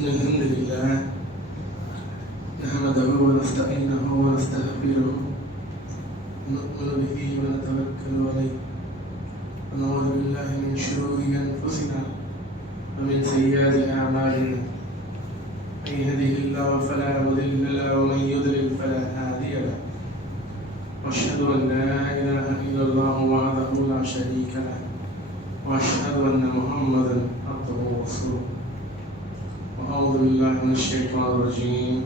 الحمد لله نحمده ونستعينه ونستغفره ونؤمن به ونتوكل عليه ونعوذ بالله من شرور أنفسنا ومن سيئات أعمالنا من يهده الله فلا مضل له ومن يضلل فلا هادي له وأشهد أن لا إله إلا الله وحده لا شريك له وأشهد أن محمدا عبده ورسوله أعوذ بالله من الشيطان الرجيم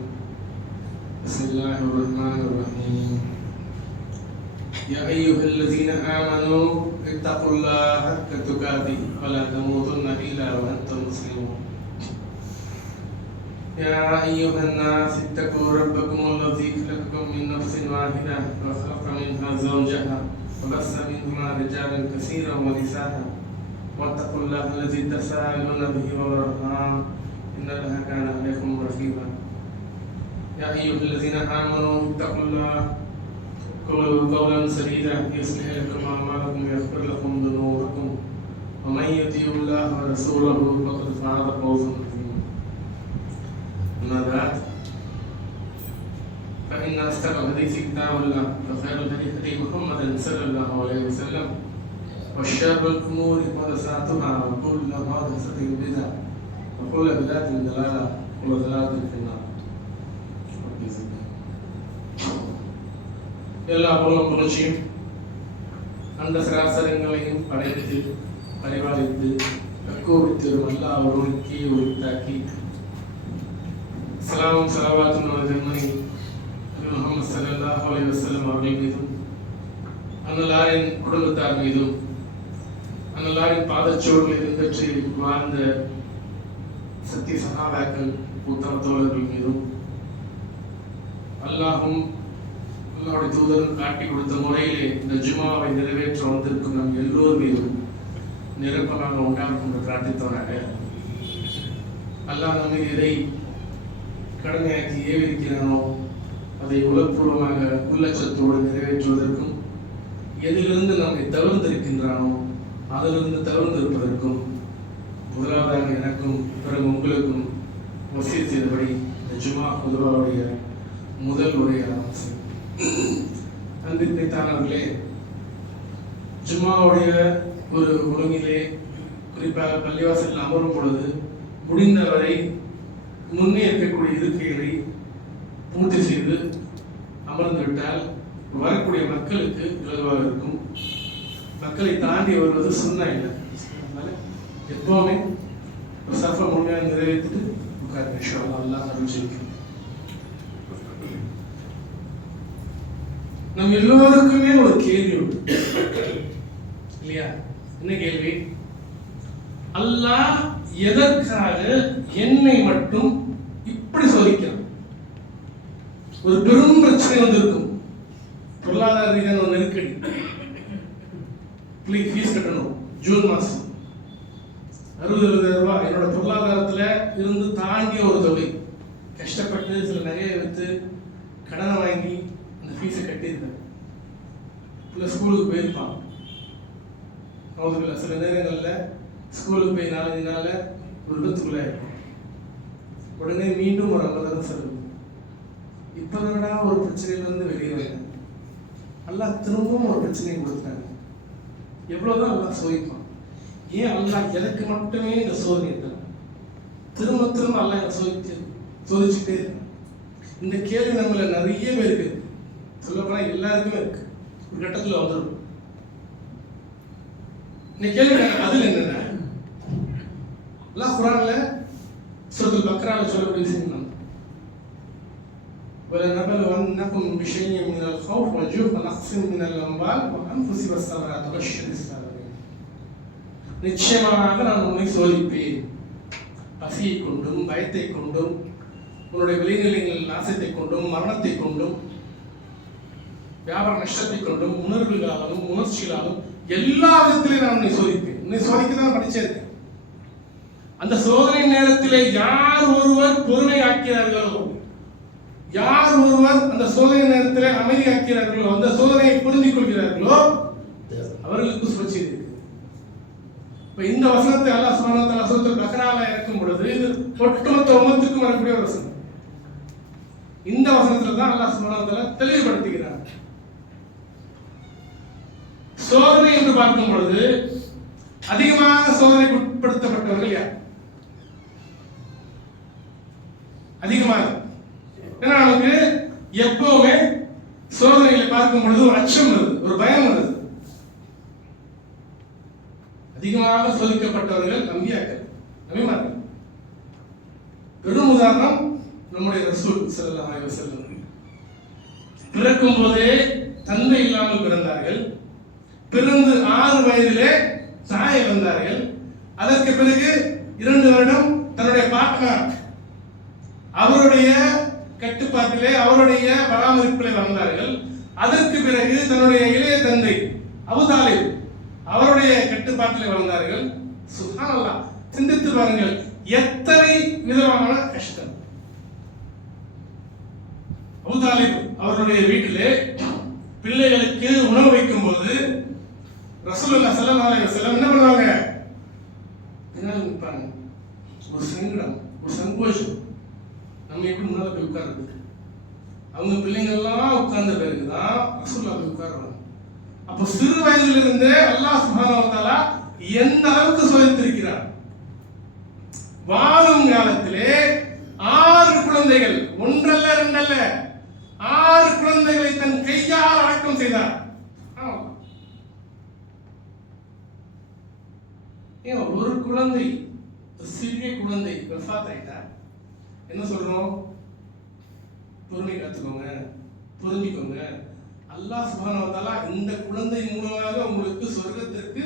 بسم الله الرحمن الرحيم يا أيها الذين آمنوا اتقوا الله حق تقاته ولا تموتن إلا وأنتم مسلمون يا أيها الناس اتقوا ربكم الذي خلقكم من نفس واحدة وخلق منها زوجها وبث منهما رجالا كثيرا ونساء واتقوا الله الذي تساءلون به والأرحام إن الله كان عليكم رقيبا يا أيها الذين آمنوا اتقوا الله قولوا قولا سديدا يصلح لكم أعمالكم ويغفر لكم ذنوبكم ومن يطع الله ورسوله فقد فاز فوزا عظيما أما بعد فإن أصدق الحديث كتاب الله وخير الهدي هدي محمد صلى الله عليه وسلم وشر الأمور محدثاتها وكل محدثة بدعة وكل بدعة ضلالة وكل ضلالة في النار. எல்லா புகழும் புகழ்ச்சியும் அந்த சராசரங்களையும் படைத்து பரிபாலித்து கற்கோபித்து அல்லாஹ் ஒருக்கி உரித்தாக்கி சலாமும் சலவாத்தும் நமது முஹம்மது ஸல்லல்லாஹு அலைஹி வஸல்லம் அவர்கள் மீதும் அன்னலாரின் குடும்பத்தார் மீதும் அன்னலாரின் பாதச்சோடுகளை பின்பற்றி வாழ்ந்த சத்திய சகாபாக்கள் உத்தம தோழர்கள் மீதும் அல்லாஹும் அல்லாஹ்வுடைய தூதரும் காட்டி கொடுத்த முறையிலே இந்த ஜுமாவை நிறைவேற்ற வந்திருக்கும் நம் எல்லோர் மீதும் நிரப்பமாக உண்டாகும் என்று பிரார்த்தித்தவனாக அல்லாஹ் நம்மை எதை கடமையாக்கி ஏவிருக்கிறானோ அதை உலகப்பூர்வமாக உள்ளச்சத்தோடு நிறைவேற்றுவதற்கும் எதிலிருந்து நம்மை தவிர்த்திருக்கின்றானோ அதிலிருந்து தவிர்த்திருப்பதற்கும் முதலாவதாக எனக்கும் பிறகு உங்களுக்கும் வசீர் செய்தபடி இந்த ஜுமா குதுபாவுடைய முதல் உரையை அன்பிற்குத்தானவர்களே, ஜும்மாவுடைய ஒரு ஒழுங்கிலே குறிப்பாக பள்ளிவாசலில் அமரும் பொழுது முடிந்தவரை முன்னே இருக்கக்கூடிய இருக்கைகளை பூர்த்தி செய்து அமர்ந்துவிட்டால் வரக்கூடிய மக்களுக்கு இலகுவாக இருக்கும். மக்களை தாண்டி வருவது சுன்னா இல்லை. எப்பவுமே ஒரு சஃபை முழுமையாக நிறைவேற்றிட்டு உட்காருங்க. இன்ஷா அல்லாஹ் அருள் செய்யும். நம் எல்லோருக்குமே ஒரு கேள்வி உண்டு இல்லையா? என்ன கேள்வி? அல்லாஹ் எதற்காக என்னை மட்டும் இப்படி சோதிக்கிறான்? ஒரு பெரும் பிரச்சனை வந்திருக்கும், பொருளாதார ரீதியான ஒரு நெருக்கடி, பிள்ளைக்கு ஃபீஸ் கட்டணும், ஜூன் மாசம் 60,000 ரூபாய் என்னோட பொருளாதாரத்துல இருந்து தாண்டிய ஒரு தொகை, கஷ்டப்பட்டு சில நிறைய வித்து கடனை வாங்கி அந்த ஃபீஸை கட்டியிருக்கேன். பிள்ளை ஸ்கூலுக்கு போயிருப்பான். அவங்களுக்கு சில நேரங்களில் ஸ்கூலுக்கு போய் 4-5 நாளில் ஒரு விபத்துக்குள்ளே இருக்கும். உடனே மீண்டும் ஒரு 50,000 செலவு. இப்போ தானடா ஒரு பிரச்சனையிலேருந்து வெளியே வரேன், அல்லாஹ் திரும்பவும் ஒரு பிரச்சனையை கொடுத்தாங்க. எவ்வளோதான் அல்லாஹ் சோதிப்பான்? ஏன் அல்லாஹ் எனக்கு மட்டுமே இந்த சோதனை இருக்கான்? திரும்ப திரும்ப அல்லாஹ் என்னை சோதிச்சுட்டே இருக்கான். இந்த கேள்வி நம்மள நிறைய பேருக்கு, சொல்லப்போனால் எல்லாருக்குமே இருக்கு, ஒரு கட்டத்தில் வந்துடும். இந்த கேள்வி அதில் என்னென்ன அல்லாஹ் குர்ஆன்ல சூரத்துல் பக்ரால சொல்லக்கூடிய விஷயம் என்ன? وَلَنَبْلُوَنَّكُمْ بِشَيْءٍ مِنَ الْخَوْفِ وَالْجُوعِ وَنَقْصٍ مِنَ الْأَمْوَالِ وَالْأَنفُسِ وَالثَّمَرَاتِ وَبَشِّرِ الصَّابِرِينَ. நிச்சயமாக நான் உன்னை சோதிப்பேன். பசியை கொண்டும், பயத்தை கொண்டும், உன்னுடைய விளைநிலைகளின் நாசத்தை கொண்டும், மரணத்தை கொண்டும், வியாபார நஷ்டத்தை கொண்டும், உணர்வுகளாலும் உணர்ச்சிகளாலும் எல்லா விதத்திலையும் நான் உன்னை சோதிப்பேன். உன்னை சோதிக்க தான் படிச்சிருக்கேன். அந்த சோதனை நேரத்திலே யார் ஒருவர் பொறுமை ஆக்கிறார்களோ, யார் ஒருவர் அந்த சோதனை நேரத்திலே அமைதி ஆக்கிறார்களோ, அந்த சோதனையை புரிந்து கொள்கிறார்களோ, அவர்களுக்கு சுபச்செய்தி இருக்கு. இப்ப இந்த வசனத்தை அல்லாஹ் சுப்ஹானஹு வ தஆலா சூரத்துல் பக்ரால இறக்கும் பொழுது இது ஒட்டுமொத்த உம்மத்துக்கும் வரக்கூடிய ஒரு வசனம். இந்த வசனத்துல தான் அல்லாஹ் சுப்ஹானஹு வ தஆலா தெளிவுபடுத்துகிறார். சோதனை என்று பார்க்கும் பொழுது அதிகமாக சோதனைக்கு உட்படுத்தப்பட்டவர்கள் யார்? அதிகமாக. ஏன்னா நமக்கு எப்பவுமே சோதனைகளை பார்க்கும் பொழுது ஒரு அச்சம் வருது, ஒரு பயம் வருது. அதிகமாக சோதிக்கப்பட்டவர்கள் நம்பியாக்கள், நபிமார்கள். பெரும் உதாரணம் நம்முடைய ரசூல் ஸல்லல்லாஹு அலைஹி வஸல்லம். பிறக்கும் போதே தந்தை இல்லாமல் பிறந்தார்கள். பிறந்து 6 வயதிலே தாயை வந்தார்கள். அதற்கு பிறகு 2 வருடம் தன்னுடைய பார்ட்னர் அவருடைய கட்டுப்பாட்டிலே அவருடைய பராமரிப்பிலே வந்தார்கள். அதற்கு பிறகு தன்னுடைய இளைய தந்தை அபூ தாலிப் அவருடைய கட்டுப்பாட்டிலே வந்தார்கள். சுப்ஹானல்லாஹ், சிந்தித்து பாருங்கள் எத்தனை விதமான கஷ்டம். அபூ தாலிப் அவருடைய வீட்டிலே பிள்ளைகளுக்கு உணவு வைக்கும் போது ரசூலுல்லாஹ் ஸல்லல்லாஹு அலைஹி வஸல்லம் என்ன பண்ணுவாங்க? பின்னால் நிற்பாங்க. ஒரு சங்கடம், ஒரு சங்கோஷம். நம்ம எப்படி முன்னால போய் உட்கார்றது? அவங்க பிள்ளைங்க எல்லாம் உட்கார்ந்த பிறகுதான் ரசூலுல்லாஹ் போய் உட்காருவாங்க. அப்போ சிறு வயதிலிருந்தே அல்லாஹ் சுப்ஹானஹு வ தஆலா எந்த அளவுக்கு சோதித்திருக்கிறார். வாழும் காலத்திலே 6 குழந்தைகள், ஒன்றல்ல ரெண்டல்ல 6 குழந்தைகளை தன் கையால் அடக்கம் செய்தார். ஒரு குழந்தை, சிறிய குழந்தை வஃபாத் ஆயிட்டா என்ன சொல்றோம்? பொறுமை காத்துக்கோங்க, புரிஞ்சுக்கோங்க. அல்லாஹ் சுப்ஹானஹு வ தஆலா இந்த குழந்தை மூலமாக உங்களுக்கு சொர்க்கத்திற்கு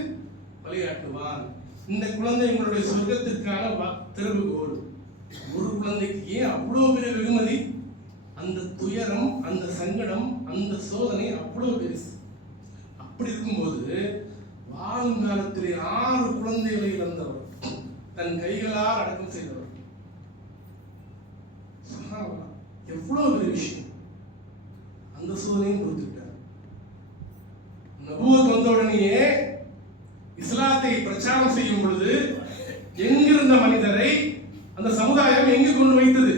வழிகாட்டுவான். இந்த குழந்தை உங்களுடைய சொர்க்கத்திற்கான திறவுகோல். ஒரு குழந்தைக்கு ஏன் அவ்வளவு பெரிய வெகுமதி? அந்த துயரம், அந்த சங்கடம், அந்த சோதனை அவ்வளவு பெருசு. அப்படி இருக்கும்போது வாழும் காலத்திலே 6 குழந்தைகளை இழந்தவர், தன் கைகளால் அடக்கம் செய்தவர். எவ்வளவு பெரிய விஷயம். அந்த சோதனையும் கொடுத்துட்டார். நபுவத் வந்த உடனேயே இஸ்லாத்தை பிரச்சாரம் செய்யும் பொழுது எங்கிருந்த மனிதரை அந்த சமுதாயம் எங்கு கொண்டு வைத்தது?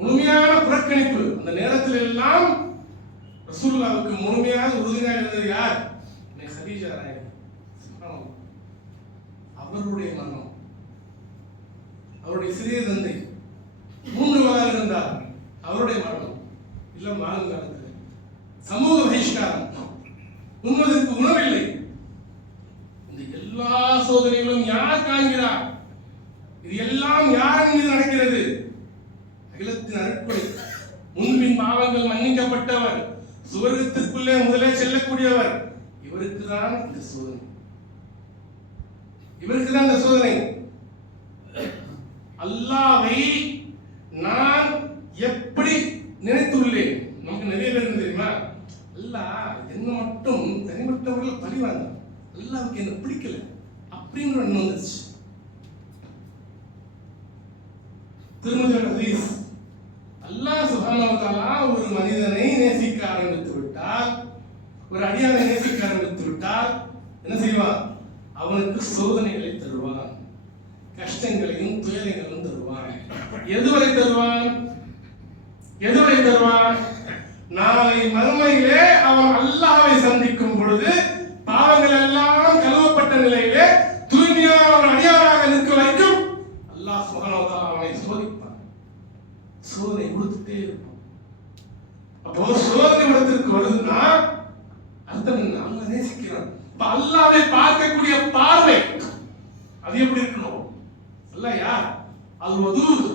முழுமையான புறக்கணிப்பு. அந்த நேரத்தில் எல்லாம் ரசூலுல்லாஹ்வுக்கு முழுமையாக உறுதியாக இருந்தது யார்? கதீஜா நாயகி. அவருடைய மரணம், அவருடைய சிறிய தந்தை 3 வயது இருந்தார், அவருடைய மரணம். இல்ல வாழும் காலத்தில் சமூக பகிஷ்காரம், உண்பதற்கு உணவில்லை. இந்த எல்லா சோதனைகளும் யார் காண்கிறார்? இது எல்லாம் யார் மீது நடக்கிறது? அகிலத்தின் அருட்கொடை. முன்பின் பாவங்கள் மன்னிக்கப்பட்டவர், சுவர்க்கத்திற்குள்ளே முதலே செல்லக்கூடியவர். இவருக்கு தான் இந்த சோதனை, இவருக்கு தான் இந்த சோதனை. அல்லாஹ்வை நான் எப்படி நினைத்துள்ளேன்? நமக்கு நிறைய பேர் தெரியுமா? அல்லாஹ் என்ன மட்டும் தனிப்பட்டவர்கள் பழிவாங்க, அல்லாஹ்வுக்கு என்ன பிடிக்கல அப்படிங்கிற எண்ணம் வந்துச்சு. திருமதி ஹதீஸ், அல்லாஹ் சுப்ஹானஹு வ தஆலா ஒரு மனிதனை நேசிக்க ஆரம்பித்து விட்டால், ஒரு அடியானை நேசிக்க ஆரம்பித்து விட்டால் என்ன செய்வான்? அவனுக்கு சோதனைகளை தருவான், கஷ்டங்களையும் துயரங்களையும் தருவான். எதுவரை தருவான்? எதுவரை தருவான்? நாளை மறுமையிலே அவன் அல்லாஹ்வை சந்திக்கும் பொழுது பாவங்கள் எல்லாம் கழுவப்பட்ட நிலையிலே தூய்மையான ஒரு அடியாராக நிற்க வைக்கும் அல்லாஹ் சுப்ஹானஹு வ தஆலா அவனை சோதிப்பான். சோதனை கொடுத்துட்டே இருப்பான். அப்போ சோதனை இடத்திற்கு வருதுன்னா அர்த்தம் என்ன? அல்லாஹ் நேசிக்கிறான். இப்ப அல்லாஹ்வை பார்க்கக்கூடிய பார்வை அது எப்படி இருக்கணும்? அல்லாஹ் யார்? அல்-வதூத்,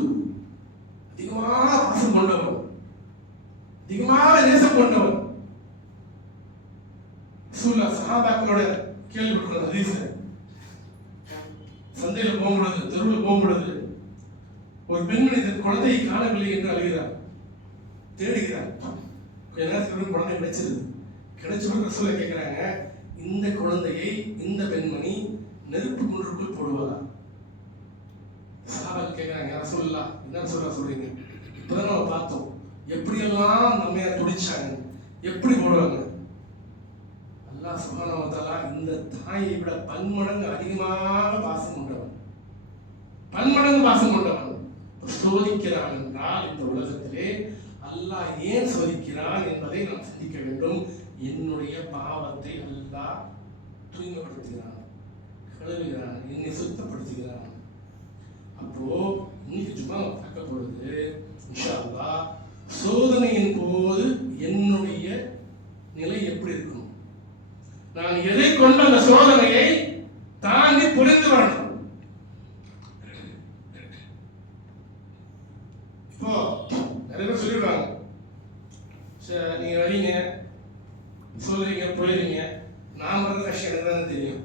அதிகமான பாசம் கொண்டவன், அதிகமான நேசம் கொண்டவன். ரசூலுல்லாஹ் சஹாபாக்களோட கேள்விப்பட்ட ஹதீஸ், சந்தையில் போகும்பொழுது, தெருவில் போகும்பொழுது ஒரு பெண்மணி தன் குழந்தையை காணவில்லை என்று அழுகிறார், தேடுகிறார். கொஞ்ச நேரத்துக்கு குழந்தை கிடைச்சிருது. கிடைச்சவங்க ரசூலை கேட்கிறாங்க, இந்த குழந்தையை இந்த பெண்மணி நெருப்பு குன்றுக்குள் போடுவாரா? சஹாபாக்கள் கேட்கிறாங்க, ரசூலுல்லாஹ் என்ன சொல்றீங்க? இப்பதான் நம்ம பார்த்தோம் எப்படியெல்லாம் நம்ம துடிச்சாங்க, எப்படி போடுவாங்க? அல்லாஹ் சுப்ஹானஹு வ தஆலா இந்த தாயை விட பன்மடங்கு அதிகமாக பாசம் கொண்டவன், பன்மடங்கு பாசம் கொண்டவன். சோதிக்கிறான் என்றால் இந்த உலகத்திலே அல்லாஹ் ஏன் சோதிக்கிறான் என்பதை நாம் சிந்திக்க வேண்டும். என்னுடைய பாவத்தை அல்லாஹ் தூய்மைப்படுத்துகிறான், கழுவுகிறான், என்னை சுத்தப்படுத்துகிறான். அப்போ இன்னைக்கு ஜும்மா பார்க்க பொழுது இன்ஷா அல்லாஹ் சோதனையின் போது என்னுடைய நிலை எப்படி இருக்கும், நான் எதை கொண்டு அந்த சோதனையை தாண்டி புரிந்து வரணும். இப்போ நிறைய பேர் சொல்லிடுவாங்க, நீங்க வரீங்க சொல்றீங்க போயிடுறீங்க, நான் வர்ற கஷ்டம் எனக்கு தான் தெரியும்.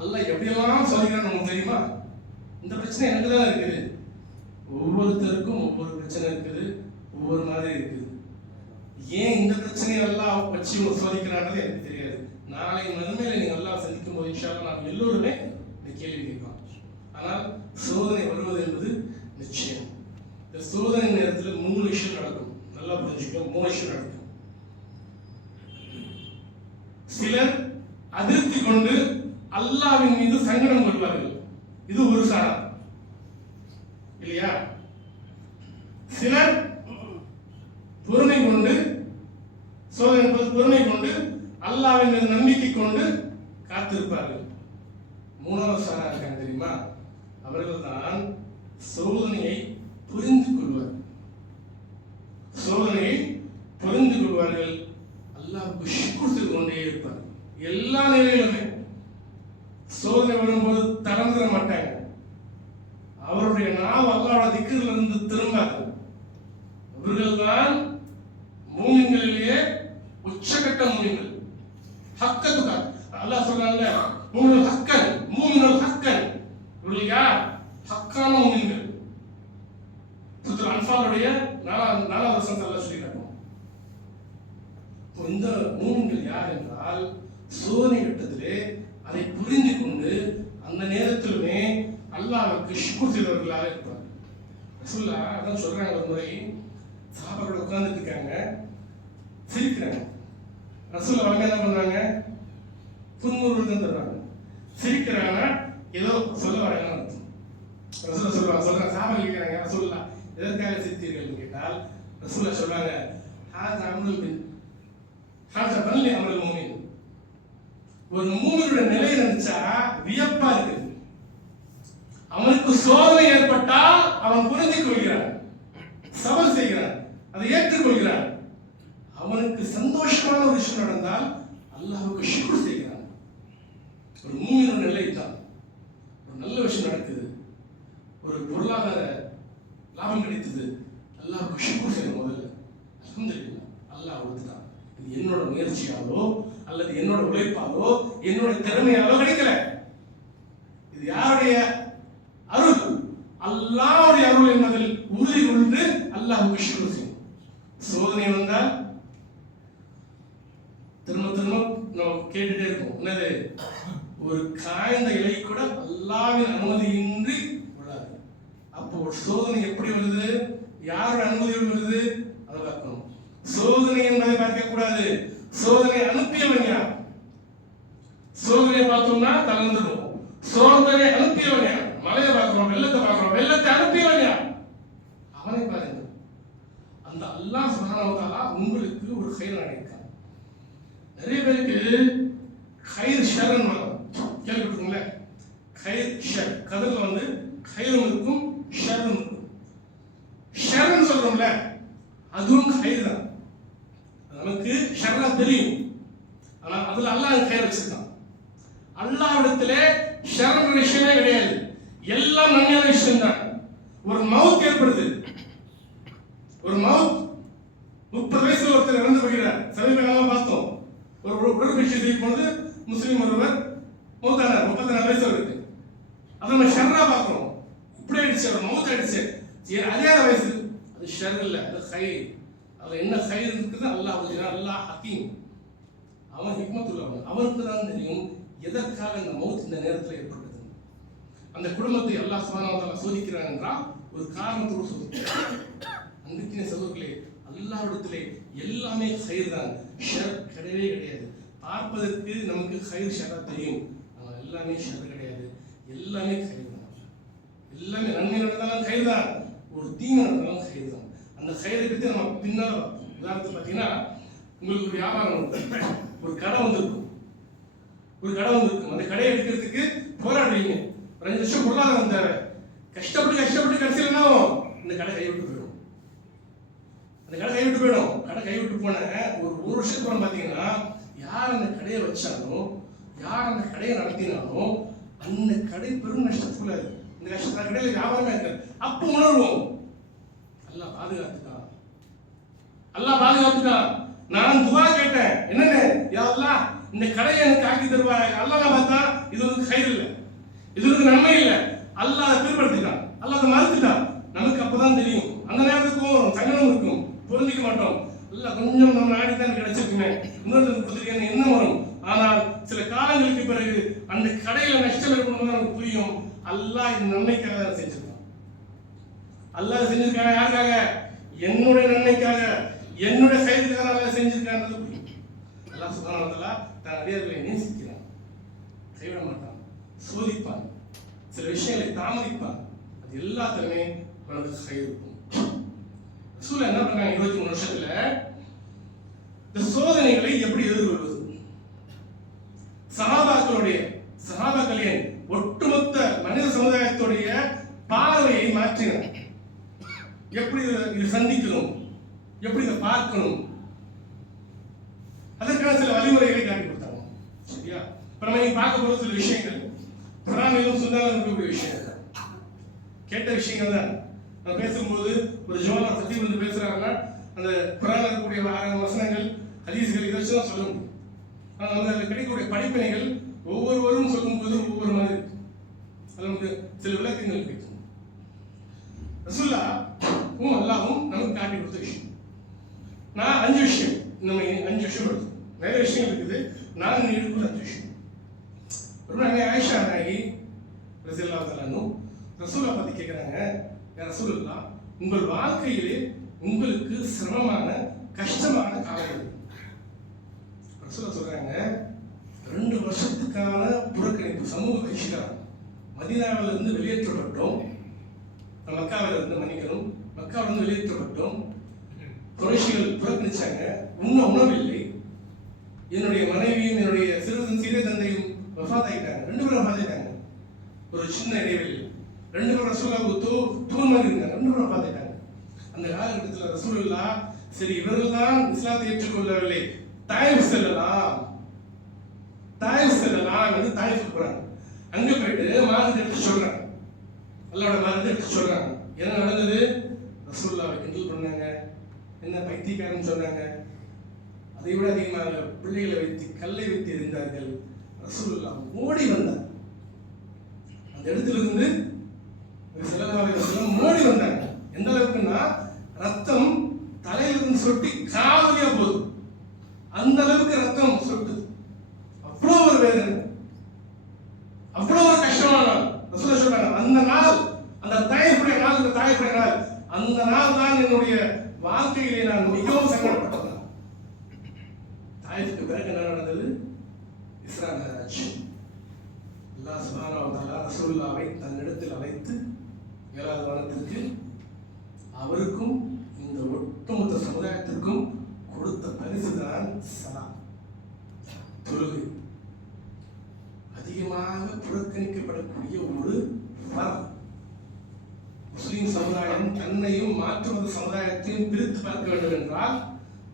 அல்லாஹ் எப்படியெல்லாம் சொல்லிக்கிறான்னு உங்களுக்கு தெரியுமா? இந்த பிரச்சனை எனக்கு தான் இருக்குது. ஒவ்வொருத்தருக்கும் ஒவ்வொரு பிரச்சனை இருக்குது, ஒவ்வொரு மாதிரி இருக்குது. ஏன் இந்த பிரச்சனையை எல்லாம் வச்சு சோதிக்கிறான்றது எனக்கு தெரியாது. நாளை மறுமையில நீங்க எல்லாம் சந்திக்கும் போது இன்ஷா அல்லாஹ் நாம் எல்லோருமே இந்த கேள்வி கேட்கலாம். ஆனால் சோதனை வருவது என்பது நிச்சயம். இந்த சோதனை நேரத்தில் 3 விஷயம் நடக்கும், நல்லா புரிஞ்சுக்கணும். 3 விஷயம் நடக்கும். சிலர் அதிருப்தி கொண்டு அல்லாஹ்வின் மீது சங்கடம் கொள்வார்கள், இது ஒரு சாரா இல்லையா? சிலர் பொறுமை கொண்டு சோதனை பொறுமை கொண்டு அல்லாஹ்வின் மீது நம்பிக்கை கொண்டு காத்திருப்பார்கள். 3வது சாரா இருக்காங்க தெரியுமா? அவர்கள் தான் சோதனையை புரிந்து கொள்வார், சோதனையை புரிந்து கொள்வார்கள், அல்லாஹ்வுக்கு ஷுக்ர் செய்து கொண்டே இருப்பார். எல்லா நிலையிலுமே சோதனை வரும்போது தளர்ந்துட மாட்டாங்க. அவருடைய நாவ் அல்லாஹ்வுடைய திக்ரில் இருந்து திரும்பாது. அவர்கள் தான் மூமின்களிலே உச்சகட்ட மூமின்கள். ஹக்கத்துக்கா அல்லாஹ் சொல்றாங்க, மூமினுல் ஹக்கன், மூமினுல் ஹக்கன். இவர்கள் யார்? ஹக்கான மூமின்கள். சூரத்துல் அன்ஃபாலுடைய 4வது வசனத்தில் அல்லாஹ் சொல்லியிருக்காங்க. இந்த மூமின்கள் யார் என்றால் சோதனை கட்டத்திலே அதை புரிந்து கொண்டு அந்த நேரத்திலுமே அல்லாஹ்வுக்கு ஷுக்ர் செய்தவர்களாக இருப்பார். ரசூலுல்லாஹ் அதான் சொல்றாங்க, ஒரு முறை சஹாபாக்கள் உட்கார்ந்துட்டு இருக்காங்க, சிரிக்கிறாங்க. ரசூலுல்லாஹ் அவங்க என்ன பண்றாங்க? புன்முறுவல் தான் தர்றாங்க. சிரிக்கிறாங்க, ஏதோ சொல்ல வராங்கன்னு அர்த்தம். ரசூலுல்லாஹ் சொல்றாங்க, சஹாபாக்கள் கேட்கிறாங்க, ரசூலுல்லாஹ் எதற்காக சிரித்தீர்கள் கேட்டால் ரசூலுல்லாஹ் சொல்றாங்க, ஹாதா அம்ருல் பின் ஹாதா பல்லி அம்ருல் மூமின். ஒரு மூமினுடைய நிலை நினைச்சா வியப்பா இருக்குது. அவனுக்கு சோதனை ஏற்பட்டால் அவன் புரிந்து கொள்கிறான், சபர் செய்கிறான், அதை ஏற்றுக்கொள்கிறான். அவனுக்கு சந்தோஷமான ஒரு விஷயம் நடந்தால் அல்லாஹ்வுக்கு ஷுக்ர் செய்கிறான். ஒரு மூமினுடைய நிலை தான். ஒரு நல்ல விஷயம் நடக்குது, ஒரு பொருளாதார லாபம் கிடைத்தது, அல்லாஹ்வுக்கு ஷுக்ர் செய்யணும். முதல்ல அல்ஹம்துலில்லாஹ், அல்லாஹ் கொடுத்தான். இது என்னோட முயற்சியாலோ அல்லது என்னோட உழைப்பாலோ என்னோட திறமையாலோ கிடைக்கல, இது யாருடைய அருள்? அல்லாஹ்வுடைய அருள் என்பதில் உறுதி கொண்டு அல்லாஹ்வுக்கு ஷுக்ர் செய்யும். சோதனை வந்தால் திரும்ப திரும்ப நம்ம கேட்டுட்டே இருக்கோம், என்னது? ஒரு காய்ந்த இலை கூட அல்லாஹ்வின் அனுமதியின்றி விழாது. அப்போ ஒரு சோதனை எப்படி வருது, யாரோட அனுமதியோடு வருது, அதை பார்க்கணும். சோதனை என்பதை பார்க்க கூடாது, சோதனை அனுப்பியவன் யார்? சோதனையை பார்த்தோம்னா தளர்ந்துடும். சோதனை அனுப்பியவன் யார்? மலையை பார்க்கிறோம், வெள்ளத்தை பார்க்கிறோம், வெள்ளத்தை அனுப்பியவன் யார்? அவனை பாருங்க. அந்த அல்லாஹ் சுப்ஹானஹு வ தஆலா உங்களுக்கு ஒரு கைர் நினைக்கிறான். நிறைய பேருக்கு கைர் ஷர்ன் கேள்விப்பட்டிருக்கீங்களா? கைர் ஷர், கதர்ல வந்து கைரும் இருக்கும் ஷர்ரும் இருக்கும். ஷர்ன்னு சொல்றோம்ல, அதுவும் கைர் தான். நமக்கு ஷர்ரா தெரியும், ஆனா அதுல அல்லாஹ் கைர் வச்சிருக்கான். அல்லாஹ்விடத்திலே ஷர்ன்ற விஷயமே கிடையாது, எல்லாம் நன்மையான விஷயம் தான். ஒரு மவுத் ஏற்படுது, ஒரு மவுத் 30 வயசுல ஒருத்தர் இறந்து போகிறார். சமீப காலமா பார்த்தோம், ஒரு உடற்பயிற்சி செய்யும் பொழுது முஸ்லீம் ஒருவர் மௌத்தானார், 34 வயசு இருக்கு. அதை நம்ம ஷர்ரா பார்க்கிறோம், இப்படி ஆயிடுச்சு, அவர் மவுத் ஆயிடுச்சு, அறியாத வயசு. அது ஷர் இல்லை, அது கைர். அதுல என்ன கைர் இருக்குது? அல்லாஹ் ஹக்கீம், அவன் ஹிக்மத்துள்ளவன். அவனுக்கு தான் தெரியும் எதற்காக இந்த மவுத் இந்த நேரத்தில் ஏற்பட்டது. அந்த குடும்பத்தை அல்லாஹ் சுப்ஹானஹு வ தஆலா சோதிக்கிறான் என்றால் ஒரு காரணத்தோடு சோதிக்கிறான். அன்றைக்கின சகோதரர்களே, அல்லாஹ்விடத்திலே எல்லாமே கைர் தான், ஷர் கிடையவே கிடையாது. பார்ப்பதற்கு நமக்கு கயிறு ஷரா தெரியும். ஆனால் எல்லாமே ஷரா கிடையாது, எல்லாமே கயிறு தான். எல்லாமே நன்மை நடந்தாலும் கயிறு தான், ஒரு தீங்கு நடந்தாலும் கயிறு தான். அந்த கயிறை பற்றி நம்ம பின்னால் உதாரணத்துக்கு பார்த்தீங்கன்னா, உங்களுக்கு ஒரு வியாபாரம் வந்து ஒரு கடை வந்திருக்கும், அந்த கடையை எடுக்கிறதுக்கு போராடுவீங்க, 2 லட்சம் பொருளாதாரம் தேவை, கஷ்டப்பட்டு கடைசியில் என்ன ஆகும், இந்த கடை கைவிட்டு போயிடும். கடை கைவிட்டு போன ஒரு வருஷத்துக்கு அப்புறம் பார்த்தீங்கன்னா, யார் அந்த கடையை வச்சாலும், யார் அந்த கடையை நடத்தினாலும் அந்த கடை பெரும் நஷ்டத்துக்குள்ள இந்த கஷ்டத்தை கடையில் வியாபாரமே இருக்காது. அப்போ உணர்வோம், அல்லாஹ் பாதுகாத்துட்டான். நான் துவா கேட்டேன், என்னன்னு, யா அல்லாஹ் இந்த கடையை எனக்கு ஆக்கி தருவாய். அல்லாஹ் பார்த்தா இது ஒரு கயிறு இல்லை, இது ஒரு நன்மை இல்லை, அல்லாஹ் பிற்படுத்திட்டான், அல்லாஹ் மறுத்துட்டான். நமக்கு அப்பதான் தெரியும், அந்த நேரத்துக்கும் சங்கடம் இருக்கும், பொருந்திக்க மாட்டோம். இல்லை கொஞ்சம் நம்ம நாடித்தான் கிடைச்சிருக்குமே, இன்னொருத்தருக்கு கொடுத்துருக்கேன்னு என்ன வரும். ஆனால் சில காலங்களுக்கு பிறகு அந்த கடையில நஷ்டம் ஏற்படும் நமக்கு புரியும், அல்லாஹ் இந்த நன்மைக்காக தான் செஞ்சிருக்கான். அல்லாஹ் செஞ்சிருக்காங்க யாருக்காக? என்னுடைய நன்மைக்காக, என்னுடைய செயலுக்காக செஞ்சிருக்கான்றது புரியும். அல்லாஹ் சுப்ஹானஹு வ தஆலா தன் அடியார்களை நேசிக்கிறான், கைவிட மாட்டான், சோதிப்பான், சில விஷயங்களை தாமதிப்பான். அது எல்லாத்துக்குமே உனக்கு கை இருக்கும். ரசூல் என்ன பண்ணாங்க 23 வருஷத்துல இந்த சோதனைகளை எப்படி எதிர்கொள்வது? சஹாபாக்களின் ஒட்டுமொத்த மனித சமுதாயத்துடைய பார்வையை மாற்றினார். எப்படி இதை சந்திக்கணும், எப்படி இதை பார்க்கணும், அதற்கான சில வழிமுறைகளை காட்டி கொடுத்தாங்க. சரியா? இப்ப நம்ம பார்க்க போற சில விஷயங்கள் குர்ஆனிலும் சுன்னாவிலும் இருக்கக்கூடிய விஷயங்கள், கேட்ட விஷயங்கள் தான். நான் பேசும்போது ஒரு ஜுமால சத்தீப் வந்து பேசுறாங்கன்னா, அந்த குர்ஆன்ல இருக்கக்கூடிய வசனங்கள், ஹதீஸ்கள் இதை வச்சு தான் சொல்ல முடியும். ஆனால் நமக்கு அதில் கிடைக்கக்கூடிய படிப்பினைகள் ஒவ்வொருவரும் சொல்லும்போது ஒவ்வொரு மாதிரி இருக்கு. அது நமக்கு சில விளக்கங்கள் கிடைக்கும். ரசூலுல்லாஹ்வும் அல்லாஹ்வும் நமக்கு காட்டி கொடுத்த விஷயம். நான் 5 விஷயம், நம்ம 5 விஷயம் எடுத்து நிறைய விஷயங்கள் இருக்குது, நான் எடுக்கும் 5 விஷயம். ஒரு நாள் ஆயிஷா நாயகி ரலியல்லாஹு தஆலா அன்ஹு ரசூலை பத்தி கேட்குறாங்க, ரசூலுல்லாஹ் உங்கள் வாழ்க்கையிலே உங்களுக்கு சிரமமான கஷ்டமான காலம். ரசூலுல்லாஹ் சொல்றாங்க, 2 வருஷத்துக்கான புறக்கணிப்பு, சமூக பகிஷ்காரம். மதீனாவில இருந்து வெளியேற்றப்பட்டோம், மக்காவில இருந்து வெளியேற்றப்பட்டோம். குறைஷிகள் புறக்கணிச்சாங்க, உணவில்லை. என்னுடைய மனைவியும் என்னுடைய சிறிய தந்தையும் வஃபாத் ஆகிட்டாங்க, 2 பேரும் வஃபாத் ஆகிட்டாங்க. ஒரு சின்ன இடைவெளி, 2 பேரும் ரசூலுல்லாஹ்வுக்கு தூண் மாதிரி இருந்தாங்க, 2 பேரும் வஃபாத் ஆகிட்டாங்க. அந்த காலகட்டத்தில் ரசூலுல்லாஹ் சரி இவர்கள் தான் இஸ்லாத்தை ஏற்றுக்கொள்ளவில்லை, தாயிஃப் செல்லலாம் என்று தாயிஃப் போறாங்க. அங்க போயிட்டு மார்க்கத்தை எடுத்து சொல்றாங்க, அல்லாஹ்வோட மார்க்கத்தை எடுத்து சொல்றாங்க. என்ன நடந்தது? ரசூலுல்லாஹ்வை கிண்டல் பண்ணாங்க, என்ன பைத்தியக்காரன் சொன்னாங்க. அதை விட அதிகமாக பிள்ளைகளை வைத்து கல்லை வைத்து எறிந்தார்கள். ரசூலுல்லாஹ் ஓடி வந்தார், அந்த இடத்துல இருந்து ஸல்லல்லாஹு அலைஹி வஸல்லம் ஓடி வந்தாங்க. எந்த அளவுக்குன்னா ரத்தம் தலையிலிருந்து சொட்டி காவலியா போகுது, அந்த அளவுக்கு ரத்தம் சொட்டுது. அவ்வளோ ஒரு வேதனை, அவ்வளோ ஒரு கஷ்டமான நாள். ரசூலுல்லாஹ் சொல்றாங்க, அந்த நாள், அந்த தாயிஃபுடைய நாள், அந்த நாள் தான் என்னுடைய வாழ்க்கையிலே நான் மிகவும் சங்கடப்பட்டேன். தாயிஃபுக்கு பிறகு என்ன நடந்தது? இஸ்ரா மிஅராஜ். அல்லாஹ் சுப்ஹானஹு வ தஆலா ரசூலுல்லாஹ்வை தன்னிடத்தில் அழைத்து 7வது வானத்திற்கு அவருக்கும் இந்த ஒட்டுமொத்த சமுதாயத்திற்கும் கொடுத்த பரிசுதான் ஸலாம், தொழுகை. அதிகமாக புறக்கணிக்கப்படக்கூடிய ஒரு ஃபர்த். முஸ்லிம் சமுதாயம் தன்னையும் மாற்று மத சமுதாயத்தையும் பிரித்து பார்க்க வேண்டும் என்றால்,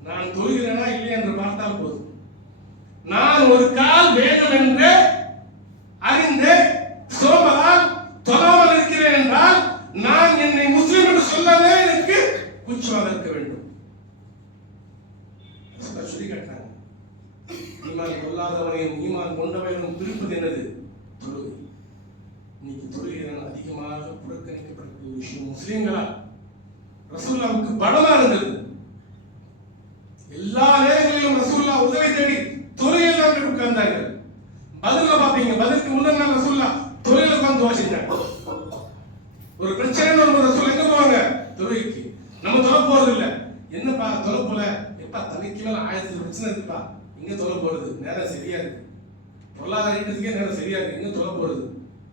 நான் தொழுகிறேனா இல்லையா என்று பார்த்தால் போதும். நான் ஒரு கால் வேண்டும் என்று அறிந்து சோம்பலால் தொழாமல் இருக்கிறேன் என்றால், நான் என்னை முஸ்லிம் என்று சொல்லவே எனக்கு கூச்சமாக இருக்க வேண்டும். சொல்லி கேட்டாங்க, ஈமான் கொள்ளாதவனையும் ஈமான் கொண்டவனையும் பிரிப்பது என்னது? தொழுகை. இன்னைக்கு தொழுகை அதிகமாக புறக்கணிக்கப்படக்கூடிய விஷயம். முஸ்லிம்களா ரசூலுல்லாஹ்வுக்கு பலமா இருந்தது. எல்லா நேரங்களிலும் ரசூலுல்லாஹ் உதவி தேடி தொழுகையில் தான் உட்கார்ந்தார்கள். பதில பாப்பீங்க, பதிலுக்கு முன்ன நாள் ரசூலுல்லாஹ் தொழுகையில் உட்கார்ந்து துஆ செஞ்சாங்க. ஒரு பிரச்சனை வரும்போது ரசூல் எங்க போவாங்க? தொழுகைக்கு. நம்ம தொழ போறது இல்ல. என்னப்பா தொழ போல? எப்பா தலைக்கு மேல 1000 பிரச்சனை இருக்குப்பா, எங்க தொலை போறது? நேரம் சரியா இருக்கு. பொருளாதார ஈட்டத்துக்கே நேரம் சரியா இருக்கு. எங்க தொலை போறது?